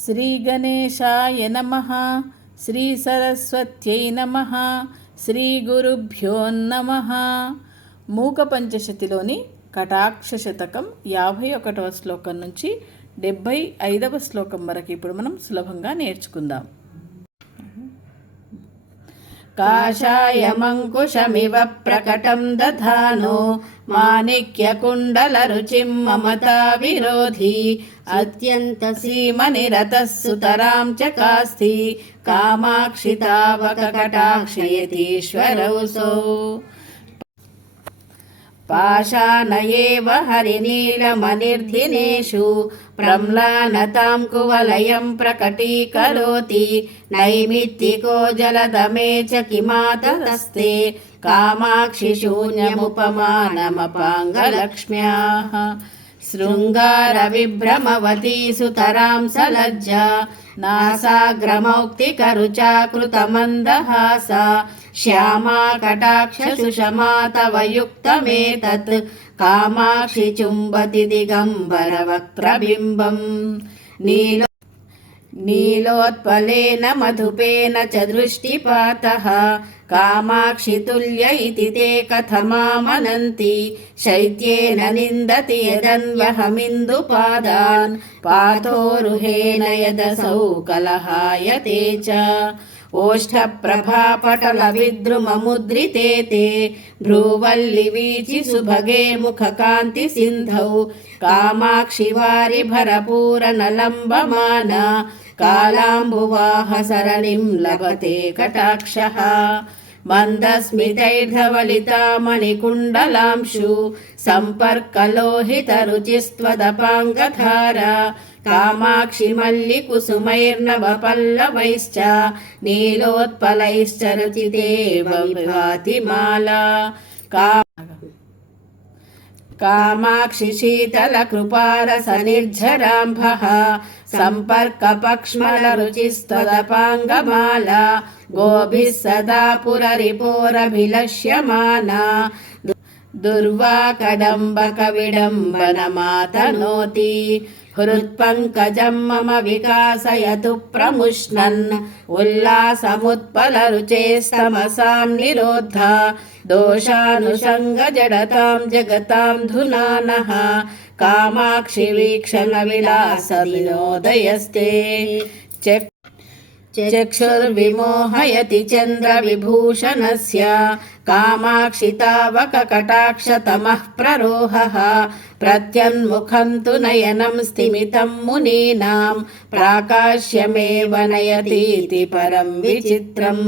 శ్రీగణేశాయ నమ శ్రీసరస్వత్యై నమ శ్రీ నమ. మూక పంచశతిలోని కటాక్ష శతకం యాభై ఒకటవ శ్లోకం నుంచి డెబ్భై ఐదవ శ్లోకం వరకు ఇప్పుడు మనం సులభంగా నేర్చుకుందాం. కాషాయమంకుశమివ ప్రకటం దధానో. మాణిక్యకుండలరుచిం మమతా విరోధి. అత్యంత సీమనిరతः సుతరాం చకాస్తి కామాక్షి తావకకటాక్షయతీశ్వరౌసౌ పాషాణయేవ హరినీలమనిర్ధినేషు ప్రమ్లానతాం కువలయం ప్రకటీకరోతి. నైమిత్తికో జలదమే చ కిమాతరస్తే కామాక్షి శృङ्गारविभ्रमवती सुतरां सलज्जा नासाग्रमौक्तिकरुचा कृतमन्दहासा श्यामा कटाक्षसुषमा तव युक्तमेतत् कामाक्षि चुम्बति दिगम्बरवक्त्रबिम्बम् नीलो नीलोत्पलेन मधुपेन च दृष्टिपातः कामाक्षि तुल्य इति ते कथमामनन्ति शैत्येन निन्दति यदन्वहमिन्दुपादान् पाथोरुहेण यदसौ कलहायते च ओष्ठप्रभापटलविद्रुममुद्रिते ते भ्रूवल्लिवीचि सुभगे मुखकान्तिसिन्धौ कामाक्षि वारिभरपूरनलम्बमाना कालाम्बुवाहसरणिं लभते कटाक्षः मन्दस्मितैर्धवलितामणिकुण्डलांशु सम्पर्कलोहितरुचिस्त्वदपाङ्गधारा कामाक्षि मल्लिकुसुमैर्नवपल्लवैश्च नीलोत्पलैश्च रचितेव विभाति माला का कामाक्षि शीतलकृपारसनिर्झराम्भः सम्पर्कपक्ष्मलरुचिस्तदपाङ्गमाला गोभिः सदा पुररिपोरभिलक्ष्यमाना दुर्वाकडम्बकविडम्बनमातनोति हृत्पङ्कजं मम विकासयतु प्रमुष्णन् उल्लासमुत्पलरुचेस्तमसां निरोधा दोषानुषङ्गजडतां जगतां धुनानः कामाक्षि वीक्षणविलासविनोदयस्ते चक् चक्षुर्विमोहयति चन्द्रविभूषणस्य कामाक्षि तावककटाक्षतमः प्ररोहः प्रत्यन्मुखं तु नयनं स्तिमितं मुनीनां प्राकाश्यमेव नयतीति परं विचित्रम्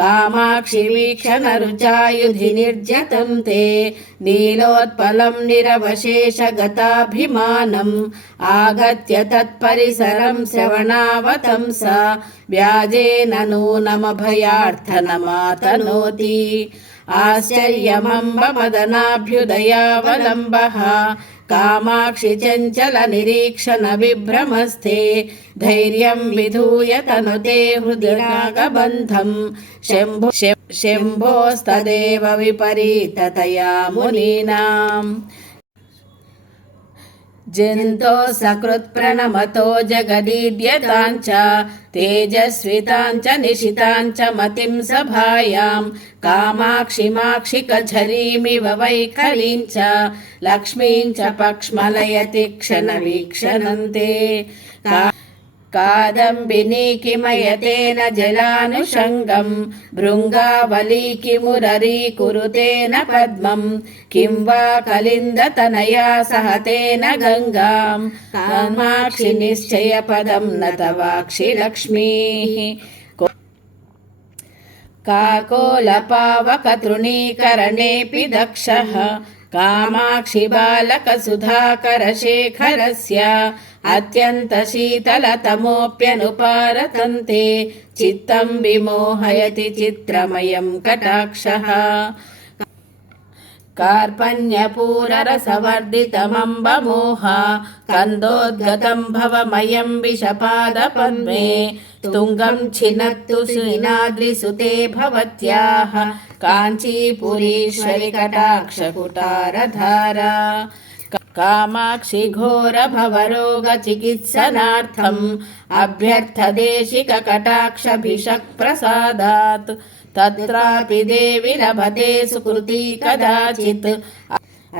కామాక్షి వీక్షణరుచాయుధి నిర్జతం తే. నీలోత్పలం నిరవశేషగతాభిమానం ఆగత్య తత్పరిసరం శ్రవణావతం స. వ్యాజేన నూనమభయార్థనమాతనోతి. ఆశ్చర్యమంబ మదనాభ్యుదయావలంబ कामाक्षि चञ्चलनिरीक्षणविभ्रमस्थे धैर्यं विधूय तनुते हृदिरागबन्धं शम्भो शम्भोस्तदेव विपरीततया मुनीनाम् जन्तो सकृत्प्रणमतो जगदीड्यताञ्च तेजस्विताञ्च निशिताञ्च मतिं सभायां कामाक्षिमाक्षिकझरीमिव वैखरीं च लक्ष्मीं च पक्ष्मलयति क्षणवीक्षणन्ते कादम्बिनी किमयतेन जलानुषङ्गं भृङ्गावली किमुररीकुरुतेन पद्मं किं वा कलिन्दतनया सह तेन गङ्गां कामाक्षि निश्चयपदं न तवाक्षि लक्ष्मीः काकोलपावकतृणीकरणेऽपि दक्षः कामाक्षि बालकसुधाकरशेखरस्य अत्यन्तशीतलतमोऽप्यनुपारतन्ते चित्तं विमोहयति चित्रमयं कटाक्षः कार्पण्यपूररसवर्धितमम्बमोह कन्दोद्गतं भवमयं विषपादपद्मे तुङ्गं छिनत्तु श्रीनाद्रिसुते भवत्याः काञ्चीपुरीश्वरि कटाक्षकुटारधारा कामाक्षि घोरभवरोगचिकित्सनार्थम् अभ्यर्थदेशिककटाक्षभिषक्प्रसादात्। तत्रापि देवि लभते सुकृती कदाचित्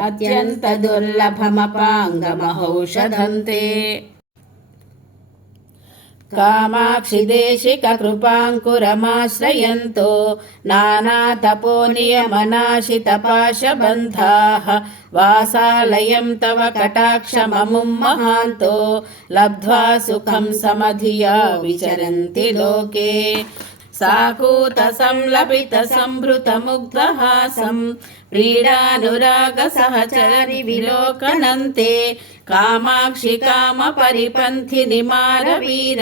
अत्यन्तदुर्लभमपाङ्गमहौषधन्ते कामाक्षिदेशिककृपाङ्कुरमाश्रयन्तो नानातपोनियमनाशितपाशबन्धाः वासालयं तव कटाक्षममुं महान्तो लब्ध्वा सुखं समधिया विचरन्ति लोके साकूतसंलपितसंभृतमुग्धहासं प्रीडानुरागसहचरि विलोकनन्ते कामाक्षि कामपरिपन्थिनि मारवीर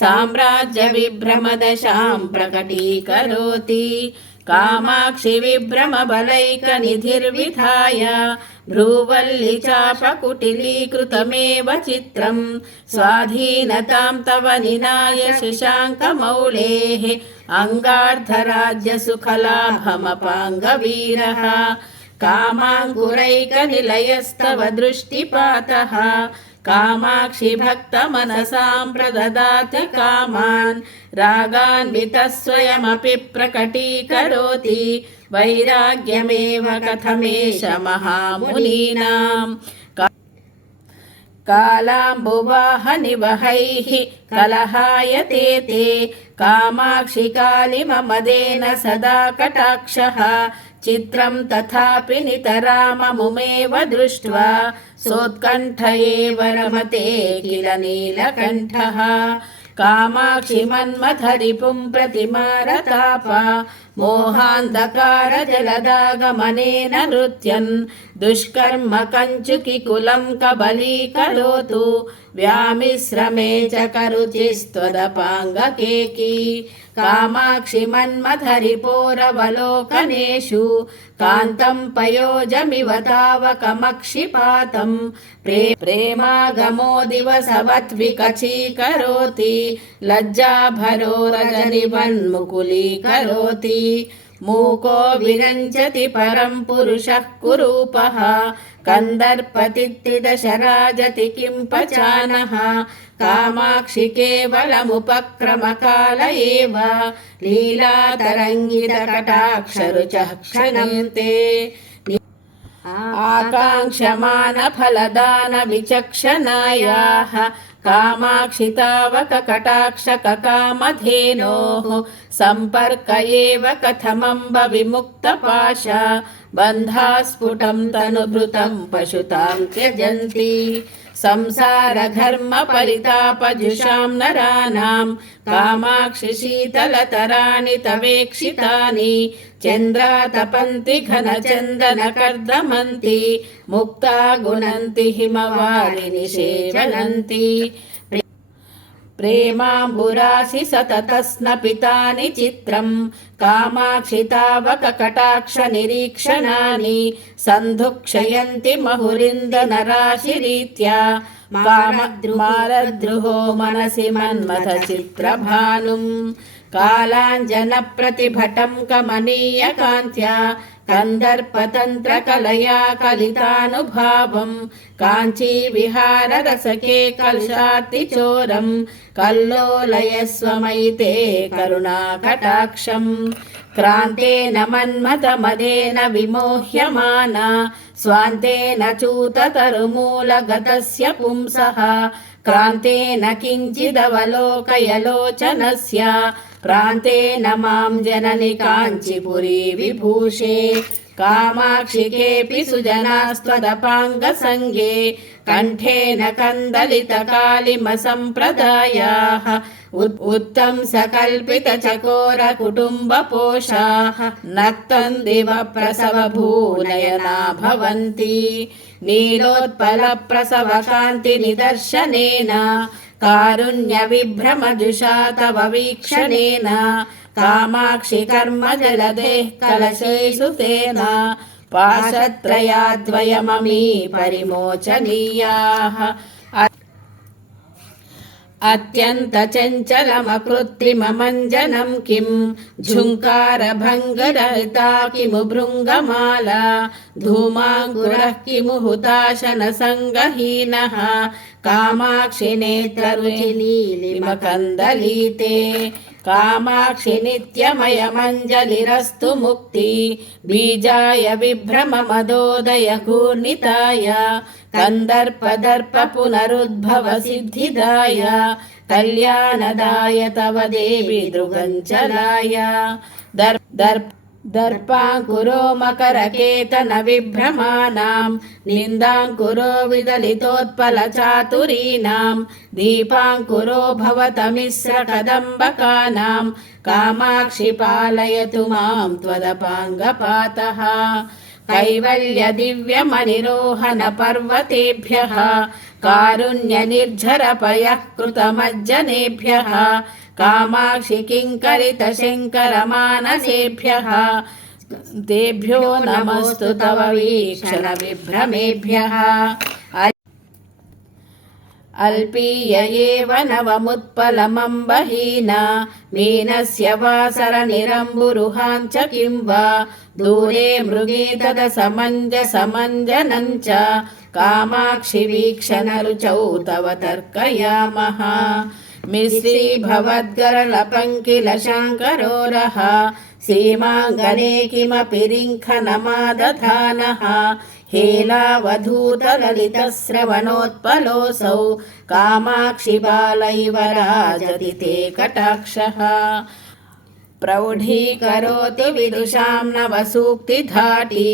साम्राज्यविभ्रमदशां प्रकटीकरोति कामाक्षि विभ्रमबलैकनिधिर्विधाय भ्रूवल्लिचापकुटिलीकृतमेव चित्रं स्वाधीनतां तव निनाय शशाङ्कमौलेः अङ्गार्धराज्यसुखलाभमपाङ्गवीरः कामाङ्कुरैकनिलयस्तव दृष्टिपातः कामाक्षि भक्तमनसां प्रददाति कामान् रागान्वितः स्वयमपि प्रकटीकरोति वैराग्यमेव कथमेष महामुनीनाम् कालाम्बुवाहनिवहैः कलहायते ते कामाक्षि कालिममदेन सदा कटाक्षः चित्रं तथापि नितराममुमेव दृष्ट्वा सोत्कण्ठ एव रमते किल नीलकण्ठः। कामाक्षि मन्मथरिपुं प्रतिमारतापा मोहान्धकारजलदागमनेन नृत्यन्। दुष्कर्म कञ्चुकिकुलं कबलीकरोतु व्यामिश्रमे च करुचिस्त्वदपाङ्गकेकी। कामाक्षि मन्मथरिपोरवलोकनेषु कान्तं पयोजमिव तावकमक्षिपातं प्रे प्रेमागमो दिवसवद्विकचीकरोति लज्जाभरो रजनिवन्मुकुलीकरोति मूको विरञ्चति परं पुरुषः कुरूपः कन्दर्पतित्रिदशराजति किं पचानः कामाक्षि केवलमुपक्रमकाल एव लीलातरङ्गितकटाक्षरुचः क्षणन्ते आकाङ्क्षमानफलदानविचक्षणायाः कामाक्षि तावककटाक्षककामधेनोः सम्पर्क एव कथमम्ब विमुक्तपाशा बन्धा स्फुटं तनुभृतं पशुतां त्यजन्ति संसारघर्मपरितापजुषां नराणां कामाक्षि शीतलतराणि तवेक्षितानि चन्द्रातपन्ति घनचन्दनकर्दमन्ति मुक्ता गुणन्ति हिमवारिणि सेवनन्ति प्रेमाम्बुरासि सततस्नपितानि चित्रं कामाक्षि तावककटाक्षनिरीक्षणानि सन्धुक्षयन्ति महुरिन्दनराशिरीत्या कामद्रुमारद्रुहो मनसि मन्मथचित्रभानुम् कालाञ्जनप्रतिभटं कमनीयकान्त्या कन्दर्पतन्त्रकलया कलितानुभावं काञ्चीविहाररसके कलशातिचोरं कल्लोलयस्वमयिते करुणाकटाक्षम् क्रान्तेन मन्मथमदेन विमोह्यमाना स्वान्तेन च्यूततरुमूलगतस्य पुंसः क्रान्तेन किञ्चिदवलोकयलोचनस्य प्रान्तेन मां जननि काञ्चीपुरी विभूषे कामाक्षि केऽपि सुजनास्त्वदपाङ्गसङ्गे कण्ठेन कन्दलितकालिमसम्प्रदायाः उत्तं सकल्पितचकोरकुटुम्बपोषाः नक्तं दिव प्रसवभूनयना भवन्ति नीलोत्पलप्रसवकान्तिनिदर्शनेन कारुण्यविभ्रमजुषा तव वीक्षणेन कामाक्षि कर्मजलदेः कलशेषु तेन पाशत्रयाद्वयममी परिमोचनीयाः अत्यन्तचञ्चलमकृत्रिममञ्जनं किं झुङ्कारभङ्गिरहिता किमु भृङ्गमाला धूमाङ्कुरः किमु हुताशनसङ्गहीनः कामाक्षि नेत्ररुचिनीलिमकन्दलीते కామాక్షి నిత్యమయమంజలిరస్తు ముక్తి. బీజాయ విభ్రమమదోదయ కూర్ణితాయ. కందర్పదర్ప పునరుద్భవ సిద్ధిదాయ. కళ్యాణదాయ తవ దేవి దృగంచనాయ. దర్ప दर्पाङ्कुरो मकरकेतनविभ्रमाणां निन्दाङ्कुरो विदलितोत्पलचातुरीणां दीपाङ्कुरो भवतमिश्रकदम्बकानां कामाक्षि पालयतु मां त्वदपाङ्गपातः कैवल्यदिव्यमनिरोहण पर्वतेभ्यः कारुण्यनिर्झरपयः कृतमज्जनेभ्यः कामाक्षि किङ्करितशङ्करमानसेभ्यः तेभ्यो नमस्तु तव वीक्षणविभ्रमेभ्यः अल्पीय एव नवमुत्पलमम्बहीना मीनस्य वासरनिरम्बुरुहां च किं वा दूरे मृगे तदसमञ्जसमञ्जनं च कामाक्षि वीक्षणरुचौ तव तर्कयामः मिश्रीभवद्गरलपङ्किलशङ्करोरः सीमाङ्गने किमपि रिङ्खनमादधानः हेलावधूतललितश्रवणोत्पलोऽसौ कामाक्षि बालैव राजति ते कटाक्षः प्रौढीकरोतु विदुषां नवसूक्तिधाटी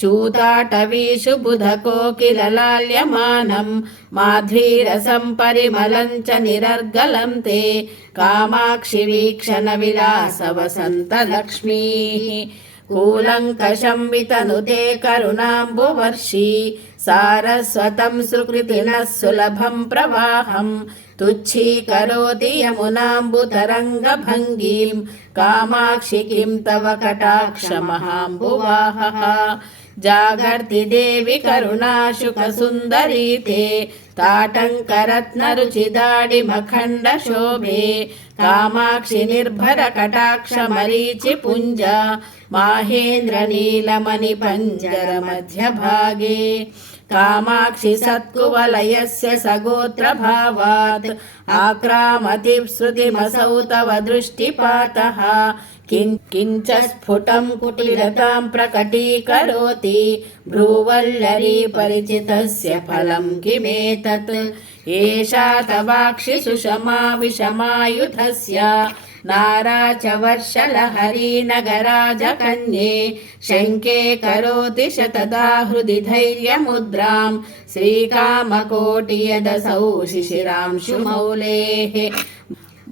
चूताटवीषु बुधकोकिललाल्यमानं माध्वीरसं परिमलं च निरर्गलं ते कामाक्षि वीक्षणविलासवसन्तलक्ष्मीः కూలంకషం వితనుతే కరుణాంబువర్షి సారస్వతం సుకృతిన సులభం ప్రవాహం తుచ్చీకరోతి యమునాంబుతరంగభङ्गीं కామాక్షి కిం తవ కటాక్షమహాంబువాహ. జాగర్తి దేవి కరుణాశుకసుందరీ తే తాటంకరత్నరుచిదాడిమఖండ శోభే కామాక్షి నిర్భర కటాక్ష మరీచి పుంజ మాహేంద్ర నీలమణి పంజర మధ్య భాగే కామాక్షి సత్కువలయస్య సగోత్ర భావాత్ ఆక్రామతి శృతిమసౌ తవ దృష్టిపాత किञ्च स्फुटं कुटिलतां प्रकटीकरोति भ्रूवल्लरी परिचितस्य फलं किमेतत् एषा तवाक्षि सुषमा विषमायुधस्य नारा च वर्षलहरी नगराजकन्ये शङ्के करोति शतदा हृदि धैर्यमुद्रां श्रीकामकोटि यदसौ शिशिरांशुमौलेः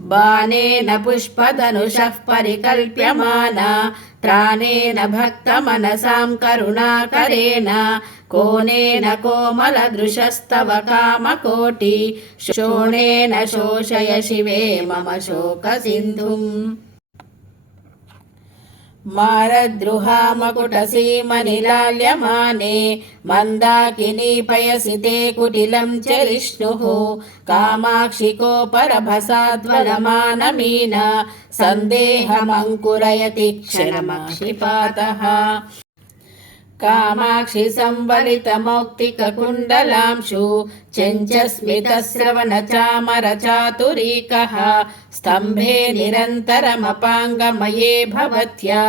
బాణేన పుష్పధనుషః పరికల్ప్యమానా త్రాణేన భక్తమనసాం కరుణాకరేణ కోనేన కోమలదృశస్తవ కామకోటి శోణేన శోషయ శివే మమ శోకసింధుం. मारद्रुहामकुटसीमनिलाल्यमाने मन्दाकिनी पयसि ते कुटिलं च विष्णुः कामाक्षि कोपरभसाद्वलमानमीन सन्देहमङ्कुरयति क्षणमाक्षिपातः కామాక్షి సంవలిత మౌక్తిక కుండలాంశు చెంచస్మితశ్రవణ చామర చాతురీక స్తంభే నిరంతరమపాంగమయే భవత్యా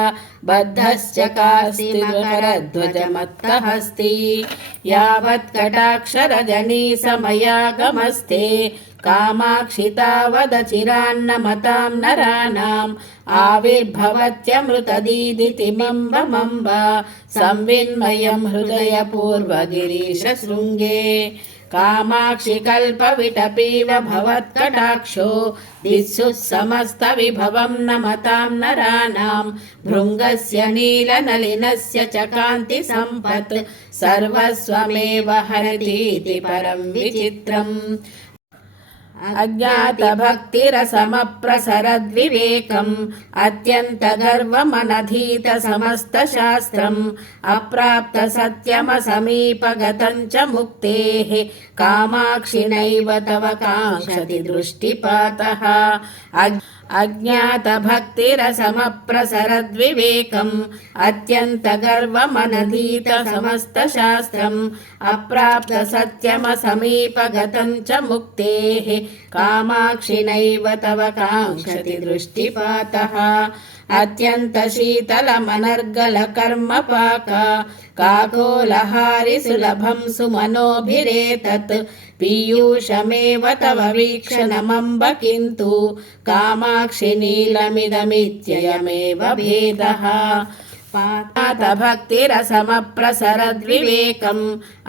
బద్ధశ్చకాస్తిమకరధ్వజమత్తహస్తి యావత్ కటాక్షరజనీ సమయాగమస్తే तावदचिरान्नमतां नराणाम् आविर्भवत्यमृतदीदितिमम्बमम्ब संविन्मयं हृदयपूर्वगिरीशशृङ्गे कामाक्षि कल्पविटपीव भवत्कटाक्षो दित्सु समस्तविभवं नमतां नराणां भृङ्गस्य नीलनलिनस्य च कान्तिसम्पत् सर्वस्वमेव हरतीति परं विचित्रम् अज्ञातभक्तिरसमप्रसरद्विवेकम् अत्यन्तगर्वमनधीत समस्तशास्त्रम् अप्राप्तसत्यमसमीपगतं च मुक्तेः कामाक्षिणैव तव काङ्क्षति दृष्टिपातः अज्- अज्ञातभक्तिरसमप्रसरद्विवेकम् अत्यन्तगर्वमनधीत समस्तशास्त्रम् अप्राप्तसत्यमसमीपगतं च मुक्तेः कामाक्षिणैव तव काङ्क्षति दृष्टिपातः अत्यन्तशीतलमनर्गलकर्मपाक काकोलहारि सुलभं सुमनोभिरेतत् पीयूषमेव तव वीक्षणमम्ब किन्तु कामाक्षि नीलमिदमित्ययमेव भेदः पातातभक्तिरसमप्रसरद्विवेकम्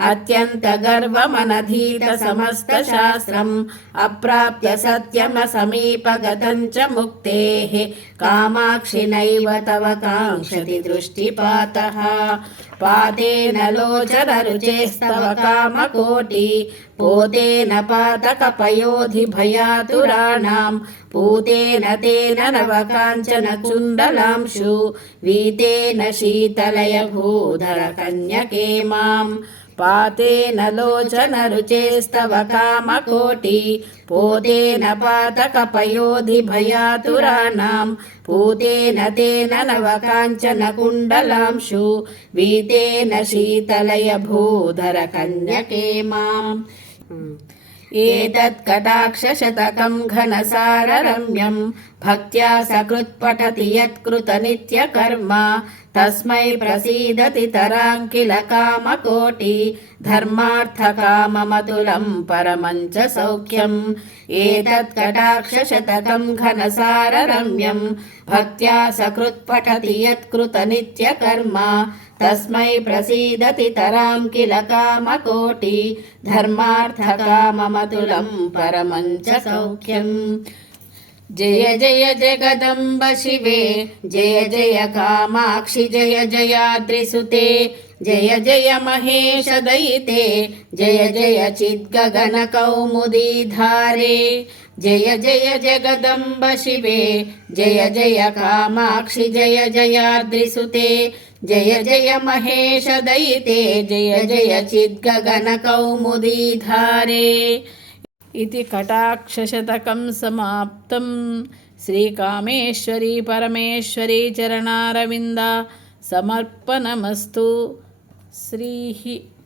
अत्यन्तगर्वमनधीत समस्तशास्त्रम् अप्राप्य सत्यमसमीपगतं च मुक्तेः कामाक्षि नैव तव काङ्क्षति दृष्टिपातः పాతేన లోచనరుచేస్తవ కామకోటి పోతేన పాతకపయోధి భయాతురాణాం పూతేన తేన నవకాంచన చుండలాంశు వీతేన శీతలయ భూధర కన్యకే మాం. పాతేన లోచన రుచేస్తవ కామకోటి పోతేన పాతకపయోధి భయాతురాణం పూతేన తేన నవకాంచన కుండలాంశు వీతేన శీతలయ భూధర కన్యకే మాం. एतत्कटाक्षशतकं घनसाररम्यं भक्त्या सकृत्पठति यत्कृतनित्यकर्म तस्मै प्रसीदति तरां किल कामकोटि धर्मार्थकाममतुलं परमं च सौख्यम् एतत्कटाक्षशतकं घनसाररम्यं भक्त्या सकृत्पठति यत्कृतनित्यकर्म तस्मै प्रसीदति तरां किल कामकोटि धर्मार्थकाममतुलं परमं च सौख्यम्। जय जय जगदम्ब शिवे, जय जय कामाक्षि, जय जयाद्रिसुते जय जय महेश दयिते, जय जय चिद्गगनकौमुदीधारे जय जय जगदम्ब शिवे, जय जय कामाक्षि, जय जयाद्रिसुते जय जय महेश दयिते जय जय चिद्गगनकौमुदीधारे। इति कटाक्षशतकं समाप्तं। श्रीकामेश्वरी परमेश्वरी चरणारविन्दा, समर्पणमस्तु। श्रीः